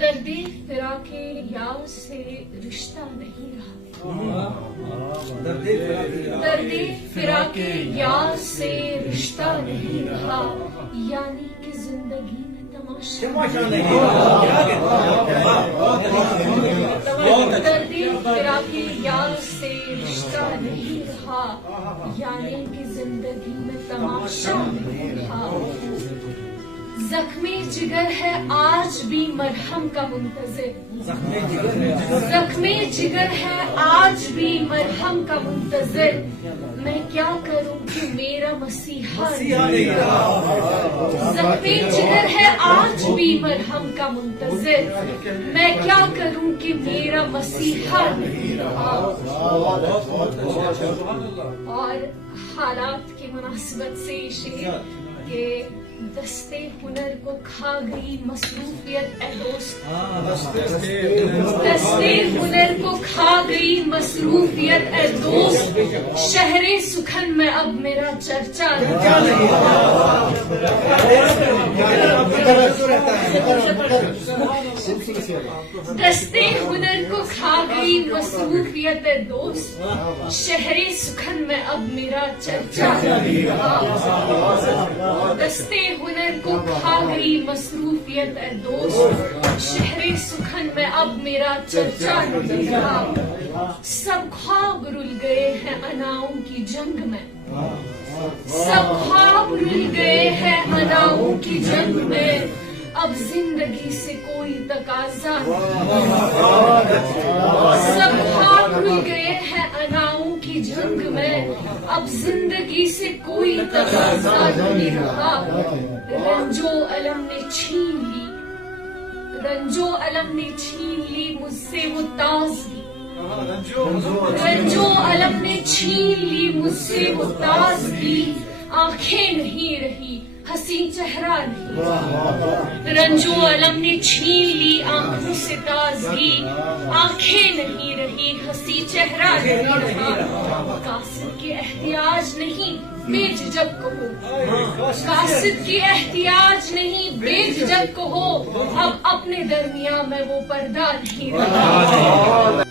درد فراق یار سے رشتہ نہیں رہا، درد فراق یار سے رشتہ نہیں رہا، یعنی کہ زندگی میں تماشا نہیں رہا، درد فراق یار سے رشتہ نہیں رہا، یعنی کہ زندگی میں تماشا نہیں رہا۔ زخم جگر ہے آج بھی مرہم کا منتظر، زخم جگر ہے آج بھی مرہم کا منتظر، میں کیا کروں کہ میرا مسیحا نہیں رہا، زخم جگر ہے آج بھی مرہم کا منتظر، میں کیا کروں کہ میرا مسیحا نہیں رہا۔ اور حالات کی مناسبت سے شعر کہ دستے ہنر کو کھا گئی مصروفیت اے دوست، دستے ہنر کو کھا گئی مصروفیت اے دوست، شہر سخن میں اب میرا چرچا نہیں رہا، دستے ہنر کو کھا گئی مصروفیت اے دوست، شہر سخن میں اب میرا چرچا نہیں رہا، دستے ہنر کو کھا گئی مصروفیت اے دوست، شہر سخن میں اب میرا چرچا نہیں رہا۔ سب خواب رل گئے ہیں اناؤں کی جنگ میں، سب خواب رل گئے ہیں اناؤں کی جنگ میں، اب زندگی سے کوئی تقاضا نہیں، سب خواب رل گئے ہیں اناؤں کی جنگ میں، اب زندگی سے کوئی تقاضا نہیں رہا۔ رنجو علم نے چھین لی، رنجو علم نے چھین لی مجھ سے وہ تازگی، رنجو علم نے چھین لی مجھ سے وہ تازگی، آنکھیں نہیں رہی حسین چہرہ نہیں، رنجو علم نے چھین لی آنکھوں سے تازگی، آنکھیں نہیں رہی حسی چہرہ نہیں رہا۔ قاصد کی احتیاج نہیں بے جھجک کہو، قاصد کی احتیاج نہیں بے جھجک کہو، اب اپنے درمیان میں وہ پردہ نہیں رہا۔